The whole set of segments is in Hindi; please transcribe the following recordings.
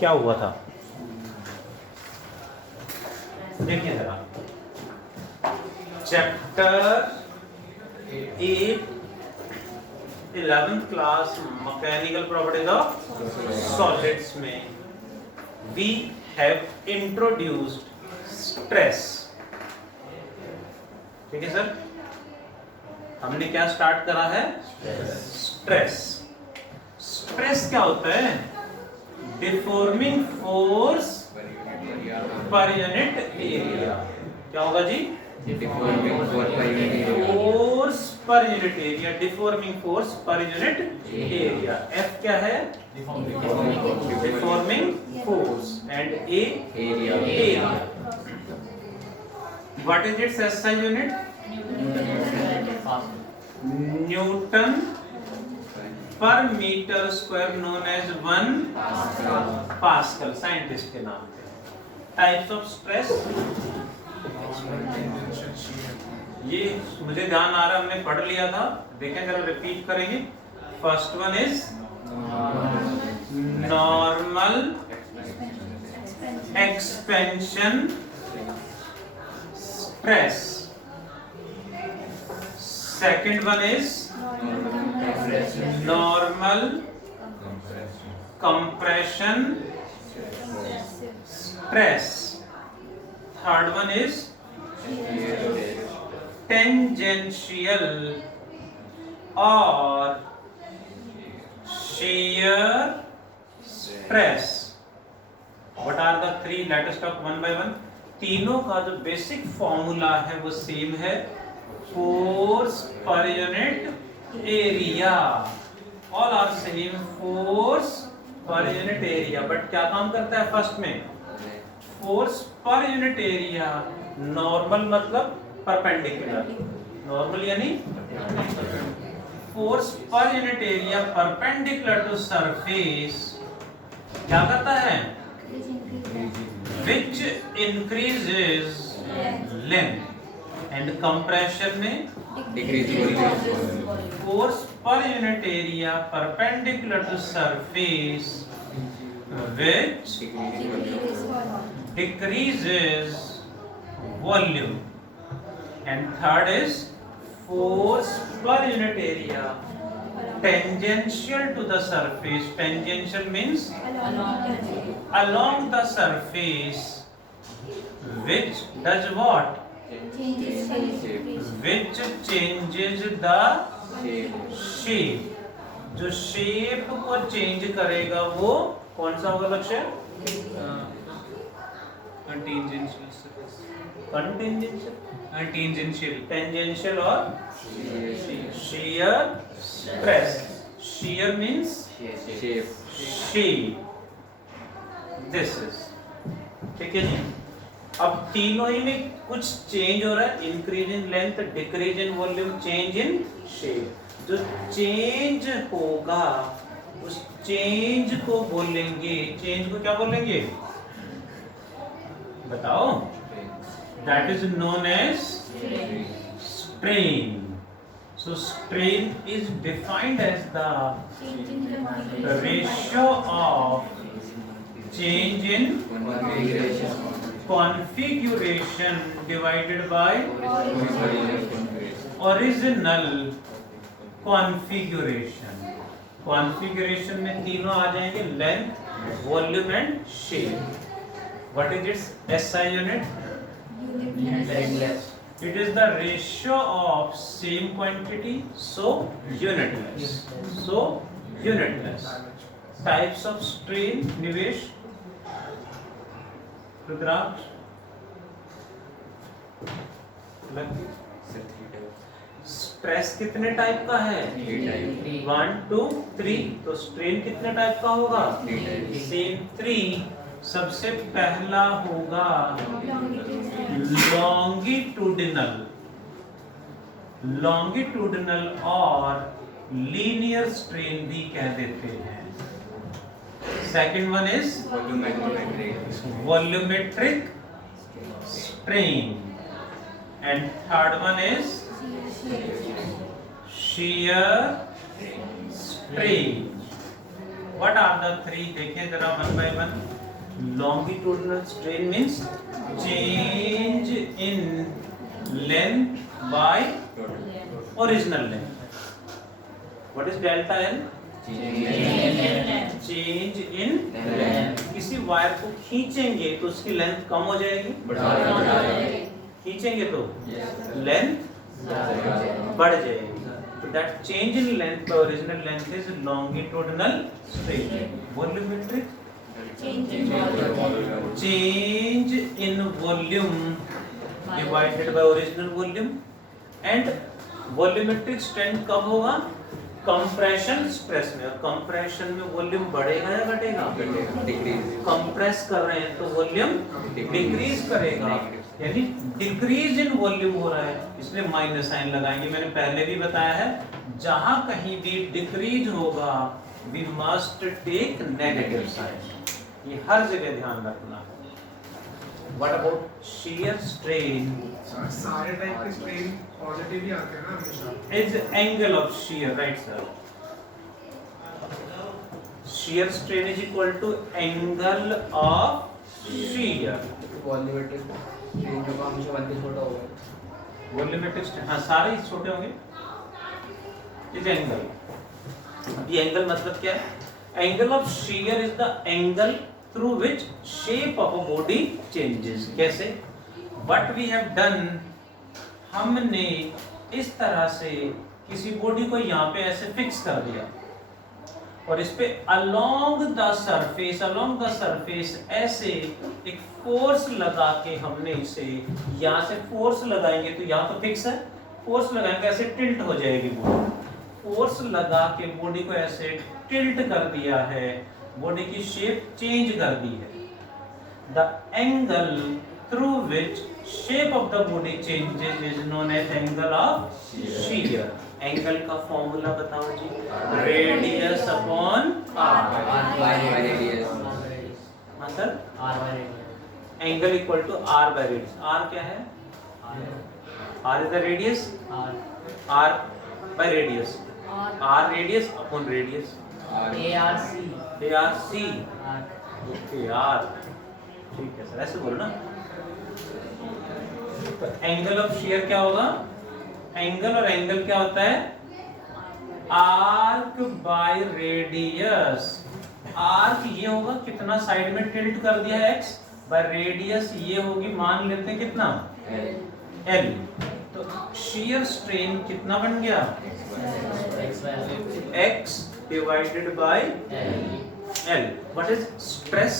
क्या हुआ था, देखिए जरा chapter 8 11th class mechanical properties of solids में वी हैव इंट्रोड्यूस्ड स्ट्रेस। ठीक है सर, हमने क्या स्टार्ट करा है, स्ट्रेस। स्ट्रेस क्या होता है, डिफॉर्मिंग फोर्स पर यूनिट एरिया। क्या होगा जी, फोर्स पर यूनिट एरिया, डिफॉर्मिंग फोर्स पर यूनिट एरिया। एफ क्या है, deforming force, and a area. What is its SI unit, newton पर metre square, known as 1 pascal, scientist के नाम पे। टाइप्स ऑफ स्ट्रेस, ये मुझे ध्यान आ रहा है, हमने पढ़ लिया था, देखें जरा रिपीट करेंगे। First one is normal expansion stress. Second one is normal compression stress. Third one is tangential और shear stress। What are the three? Let us talk one by one। तीनों का जो बेसिक फॉर्मूला है वो सेम है, फोर्स पर unit area. All are same, force पर यूनिट एरिया। बट क्या काम करता है फर्स्ट में, फोर्स पर यूनिट एरिया। नॉर्मल मतलब परपेंडिकुलर, नॉर्मल यानी फोर्स पर unit area perpendicular to surface क्या करता है, which increases length. And compression में फोर्स पर unit area perpendicular to surface which decreases volume। And third is force per unit area tangential to the surface। Tangential means along the surface, which does what, which changes the shape। जो शेप को चेंज करेगा वो कौन सा होगा लक्ष्य, टेंजेंशियल और shear stress। shear means shape, this is। ठीक है जी। अब तीनों ही में कुछ चेंज हो रहा है, increase in length, decrease in volume, change in shape. जो चेंज होगा उस चेंज को बोलेंगे, चेंज को क्या बोलेंगे बताओ, that is known as strain। So strain is defined as the ratio of change in configuration divided by original configuration। configuration में तीनों आ जाएंगे, length, volume and shape। What is its SI unit? Unitless। It is the ratio of same quantity, so unitless। So unitless। Types of strain, निवेश, रुद्राक्ष, स्ट्रेस कितने टाइप का है, 1 2 3। तो स्ट्रेन कितने टाइप का होगा, सेम 3। सबसे पहला होगा लॉन्गिट्यूडिनल, लॉन्गिट्यूडिनल और लीनियर स्ट्रेन भी कह देते हैं। Second one is volumetric strain, and third one is shear strain। What are the three, देखें जरा one by one. Longitudinal strain means change in length by original length. What is delta L? Change in length. किसी वायर को खींचेंगे तो उसकी लेंथ कम हो जाएगी, खींचेंगे तो लेंथ बढ़ जाएगी. तो that change in length by original length is longitudinal strain. Volumetric change in volume divided by original volume. And volumetric strain कब होगा? कंप्रेशन स्ट्रेस में. और कंप्रेशन में वॉल्यूम बढ़ेगा या घटेगा? कंप्रेस कर रहे हैं तो वॉल्यूम डिक्रीज करेगा, यानी डिक्रीज इन वॉल्यूम हो रहा है, इसलिए माइनस साइन लगाएंगे. मैंने पहले भी बताया है, जहां कहीं भी डिक्रीज होगा we must take negative sign. ये हर जगह ध्यान रखना. What about shear strain? सारे टाइप के स्ट्रेन पॉजिटिव ही आते हैं ना हमेशा. Is angle of shear, right sir. Shear strain is equal to angle of shear. Volumetric strain जो हमेशा 1 से छोटा होगा. वॉल्यूमेट्रिक स्ट्रेन, हाँ सारे ही छोटे होंगे. Is angle. अब ये एंगल मतलब क्या है? Angle of shear is the angle through which shape of a body changes. कैसे? व्हाट वी हैव डन, हमने इस तरह से किसी बॉडी को यहाँ पे ऐसे फिक्स कर दिया और इस पे अलोंग द सरफेस ऐसे एक फोर्स लगा के हमने इसे, यहाँ से फोर्स लगाएंगे तो यहाँ तो फिक्स है, फोर्स लगाएंगे ऐसे टिल्ट हो जाएगी बॉडी. फोर्स लगा के बॉडी को ऐसे टिल्ट कर दिया है, बॉडी की शेप चेंज कर दी है. The angle through which shape of the body changes is known as angle of shear. Angle का फॉर्मूला बताओ जी. Radius upon R. मतलब angle equal to R by radius. R क्या है? R is the radius. R by radius. R radius upon radius. ARC. Okay R. ठीक है सर, ऐसे बोलो ना. तो एंगल ऑफ शियर क्या होगा? एंगल और एंगल क्या होता है? Arc by radius. आर्क ये होगा कितना साइड में टिल्ट कर दिया है x, बाय रेडियस ये होगी मान लेते हैं कितना l. तो शियर स्ट्रेन कितना बन गया? x divided by l. What is stress?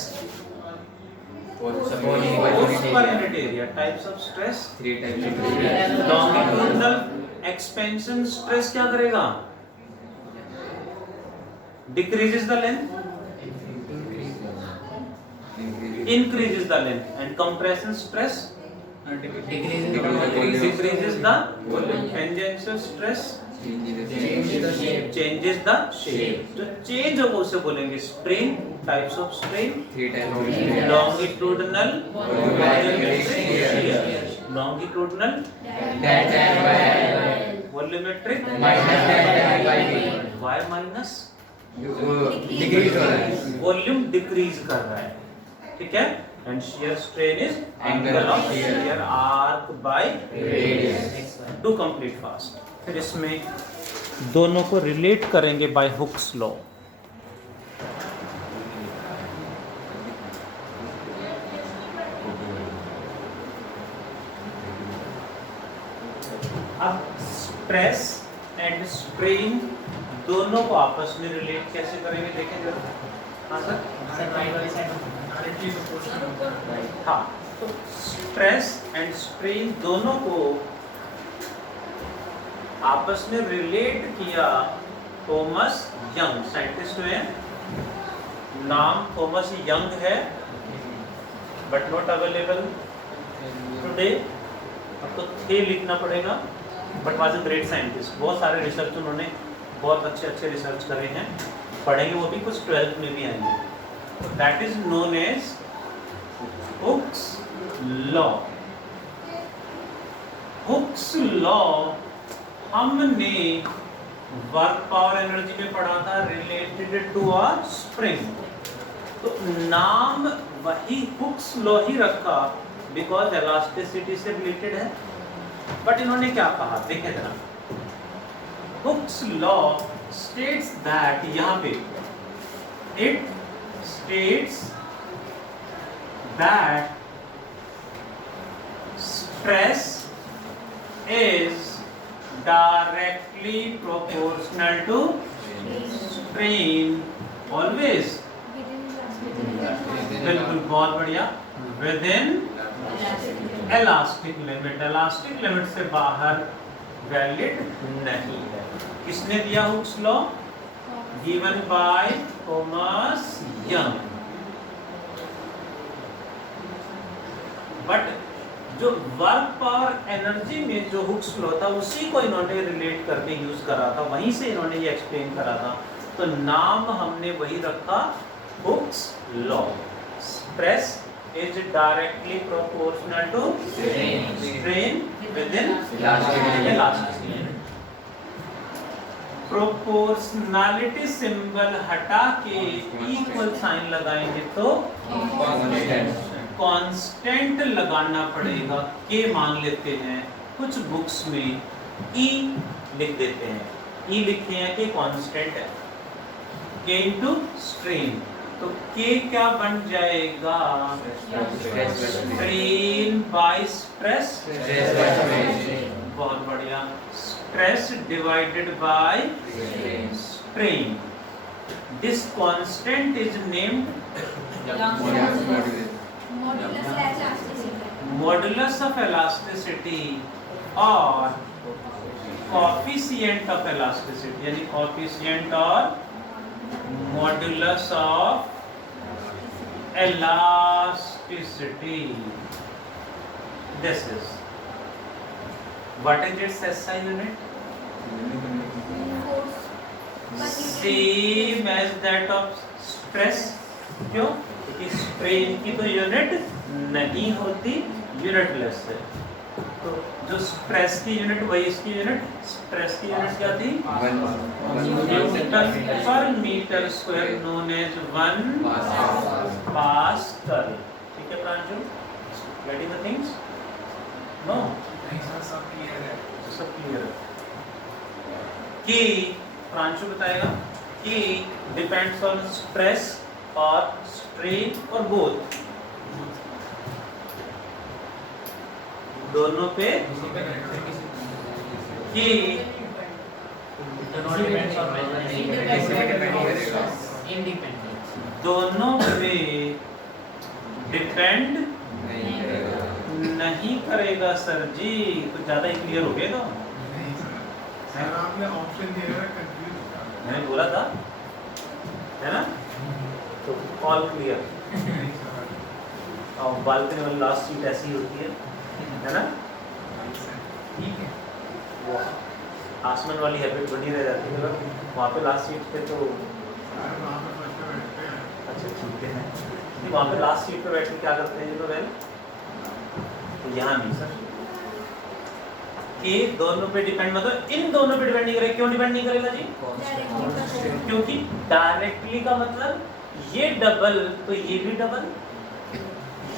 Force per unit area. Types of stress. 3 types. Longitudinal expansion stress क्या करेगा? Decreases the length. Increases the length. And compression stress decreases the volume. Tangential stress changes the shape. जो change होगा उसे बोलेंगे strain. Types of strain. 3 types. Longitudinal, volumetric, shear. Longitudinal, volumetric, why minus? Decrease हो रहा है. Volume decrease कर रहा है, ठीक है? And shear strain is angle of shear arc by radius. Do complete fast. फिर इसमें दोनों को रिलेट करेंगे by Hooke's law. अब स्ट्रेस एंड स्ट्रेन दोनों को आपस में रिलेट कैसे करेंगे देखें जरा. हाँ सर. Directly proportional. हाँ, तो स्ट्रेस एंड स्ट्रेन दोनों को आपस में रिलेट किया थॉमस यंग. साइंटिस्ट हुए हैं, नाम थॉमस यंग है बट नॉट अवेलेबल टुडे. आपको थे लिखना पड़ेगा. But was a great scientist. बहुत सारे रिसर्च उन्होंने बहुत अच्छे रिसर्च करे हैं. पढ़ेंगे वो भी, कुछ 12th में भी आएंगे. तो that is known as Hooke's law. Hooke's law हमने वर्क पावर एनर्जी में पढ़ा था रिलेटेड टू अ स्प्रिंग, तो नाम वही हुक्स लॉ ही रखा बिकॉज इलास्टिसिटी से रिलेटेड है। बट इन्होंने क्या कहा देखें जरा, हुक्स लॉ स्टेट्स दैट, यहाँ पे it states that stress is directly proportional to strain always, बिल्कुल बहुत बढ़िया, within elastic limit, elastic limit से बाहर वैलिड नहीं है। किसने दिया Hooke's law? Given by Thomas young. But जो वर्क पावर एनर्जी में जो हुक्स लॉ था उसी को इन्होंने रिलेट करके यूज करा था, वहीं से इन्होंने ये एक्सप्लेन करा था, तो नाम हमने वही रखा Hooke's law. Stress is directly proportional to strain within elasticity. Proportionality symbol हटा के इक्वल साइन लगाएंगे तो कांस्टेंट लगाना पड़ेगा। के मान लेते हैं, कुछ बुक्स में ई लिख देते हैं, ई लिखे हैं कि कांस्टेंट है, के इनटू स्ट्रेन, तो के क्या बन जाएगा? स्ट्रेन बाय स्ट्रेस, बहुत बढ़िया, stress divided by strain. This constant is named modulus of elasticity और कोफिशिएंट ऑफ इलास्टिसिटी, यानी कोफिशिएंट और modulus of elasticity. This is what is its SI unit? Same as that of stress. क्यों? क्योंकि स्ट्रेन की तो यूनिट नहीं होती, यूनिटलेस है। तो जो स्ट्रेस की यूनिट वही इसकी यूनिट, स्ट्रेस की यूनिट क्या थी? न्यूटन पर metre square, known as 1 pascal. ठीक है Pranshu, getting the things? No, सब क्लियर है, सब क्लियर है। कि प्रांशु बताएगा कि डिपेंड्स ऑन स्ट्रेस और स्ट्रेन और बोथ, दोनों पे कि दोनों पे डिपेंड नहीं करेगा सर जी। तो ज्यादा ही क्लियर हो गया तो सर आपने ऑप्शन दिया है, कंफ्यूज होता है। मैंने बोला था, है ना? तो ऑल क्लियर। और बालकनी वाली लास्ट सीट ऐसी होती है ना? ठीक है, वो आसमान वाली हैबिट बनी रह जाती है, वहाँ पे लास्ट सीट पे तो सर वहाँ पे फर्स्ट में बैठते हैं। अच्छा ठीक है, नहीं वहाँ पे लास्ट सीट पे बैठ के क्या करते हैं तो तो यहाँ नहीं सर, कि दोनों पे डिपेंड, मतलब इन दोनों पे डिपेंड नहीं करेगा। क्यों डिपेंड नहीं करेगा जी? क्योंकि डायरेक्टली का मतलब ये डबल तो ये भी डबल,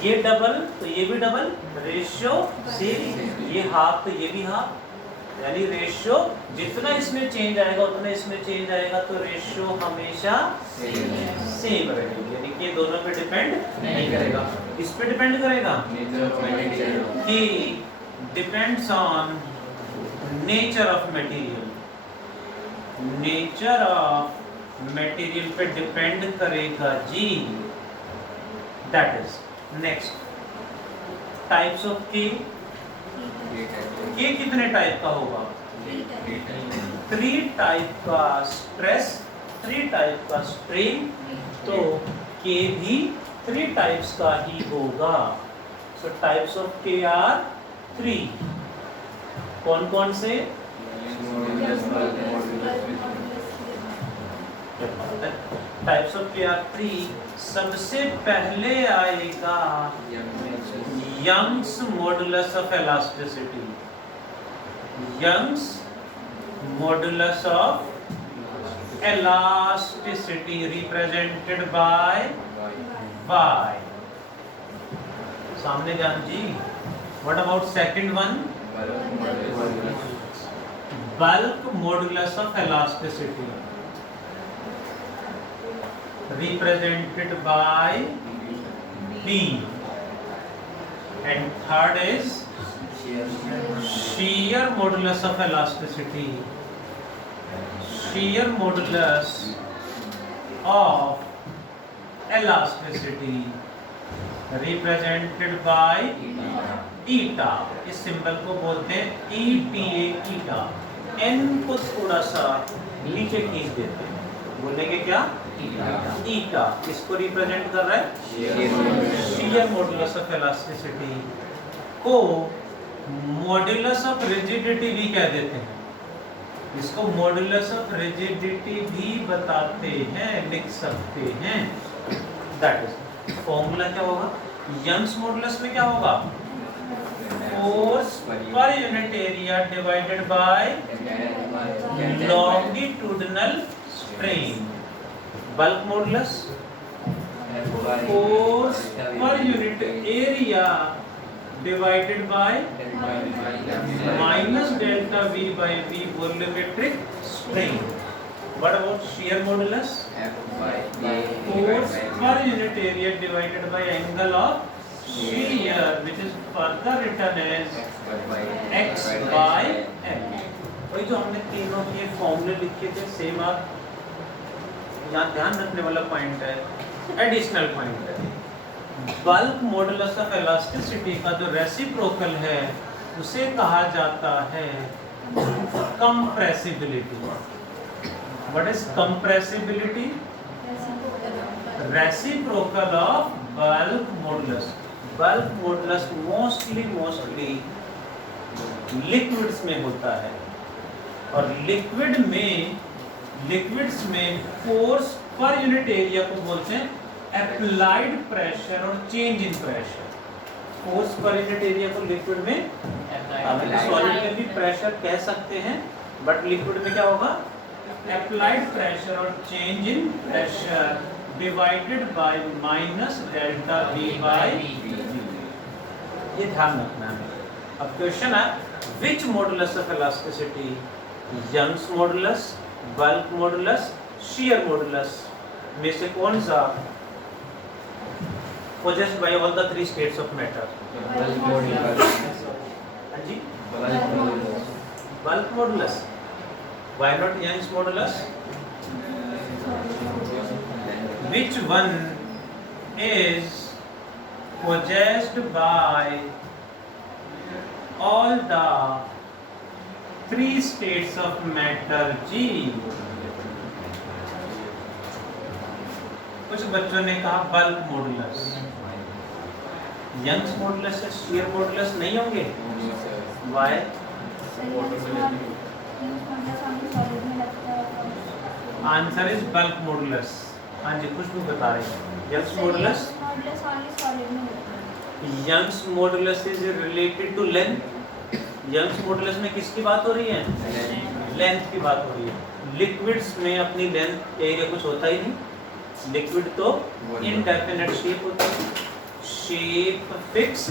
ये डबल तो ये भी डबल, रेशियो सेम, ये हाफ तो ये भी हाफ, यानी रेशियो जितना इसमें चेंज आएगा उतना इसमें चेंज आएगा, तो रेशियो हमेशा सेम रहेगी, यानी कि दोनों पे डिपेंड नहीं करेगा। इस पे डिपेंड करेगा कि depends on nature of material, nature of material पे डिपेंड करेगा जी। That is next types of K. K कितने टाइप का होगा? 3 टाइप का स्ट्रेस, 3 टाइप का स्ट्रेन, तो के भी 3 टाइप्स का ही होगा। So types of K are 3। कौन कौन से? Types of K are 3। सबसे पहले आएगा Young's modulus of elasticity. Young's modulus of elasticity represented by y. सामने जान जी. What about second one? Bulk modulus of elasticity represented by B. And third is shear modulus of elasticity. Shear modulus of elasticity represented by eta. इस सिंबल को बोलते हैं ETA, eta. N को थोड़ा सा नीचे खींच देते हैं, बोलेंगे क्या? eta. इसको रिप्रेजेंट कर रहा है shear modulus of elasticity को modulus of rigidity भी कह देते हैं. इसको modulus of rigidity भी बताते हैं, लिख सकते हैं. That is फॉर्मूला क्या होगा? यंग्स मॉडुलस में क्या होगा? फोर्स पर unit area divided by longitudinal strain. Bulk modulus force पर unit area divided by minus delta V by V volumetric strain. What about shear modulus? Force per unit area divided by angle of shear, which is further written as x by m. वही जो हमने तीनों के फॉर्मूले लिखे थे, सेम. आप यहाँ ध्यान रखने वाला पॉइंट है, एडिशनल पॉइंट है. बल्क मॉडुलस ऑफ इलास्टिसिटी का जो रेसिप्रोकल है उसे कहा जाता है compressibility. What is compressibility? Reciprocal of bulk modulus. Bulk modulus mostly liquids में होता है, और liquids में force per unit area को बोलते हैं applied pressure और change in pressure. Force per unit area को liquid में, solid में भी pressure कह सकते हैं, but liquid में क्या होगा? Applied pressure or change in pressure divided by minus delta V by V. ये ध्यान रखना है. अब क्वेश्चन है, which modulus of elasticity? Young's modulus, bulk modulus, shear modulus में से कौन सा possessed by all the three states of matter? हाँ जी, bulk modulus. Why not Young's modulus? Which one is possessed by all the three states of matter? G. कुछ बच्चों ने कहा बल्क मॉडुलस. यंग्स मॉडुलस से shear मॉडुलस नहीं होंगे. Why? Answer is bulk modulus. हाँ जी, खुशबू बता रही है. Young's modulus, Young's modulus is related to length. Young's modulus में किसकी बात हो रही है? लेंथ की बात हो रही है. लिक्विड्स में अपनी लेंथ एरिया कुछ होता ही नहीं. लिक्विड तो इनडेफिनेट शेप होती है, शेप फिक्स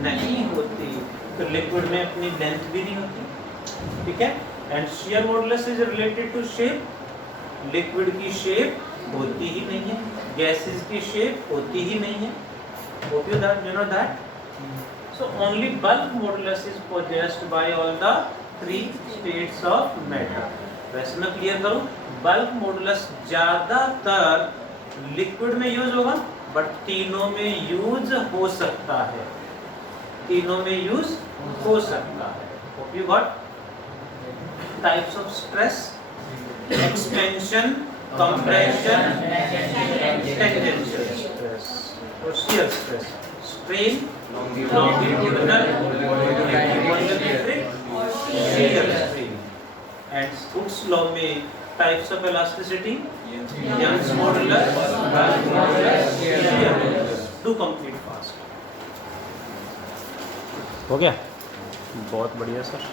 नहीं होती, तो लिक्विड में अपनी लेंथ भी नहीं होती. ठीक है. And shear modulus is related to shape. Liquid की शेप होती ही नहीं है, गैसेस की शेप होती ही नहीं है. Hope you that, you know that. So only bulk modulus is possessed by all the three states of matter. वैसे मैं क्लियर करूं, बल्क मॉडुलस ज्यादातर लिक्विड में यूज होगा, बट तीनों में यूज हो सकता है. तीनों में यूज हो सकता है. Hope you got. Types of stress: expansion, compression, tangential stress or shear stress. Strain, longitudinal, volumetric, shear strain. And Hooke's law में types of elasticity: Young's modulus, bulk modulus, shear modulus. Do complete fast. हो गया? बहुत बढ़िया सर.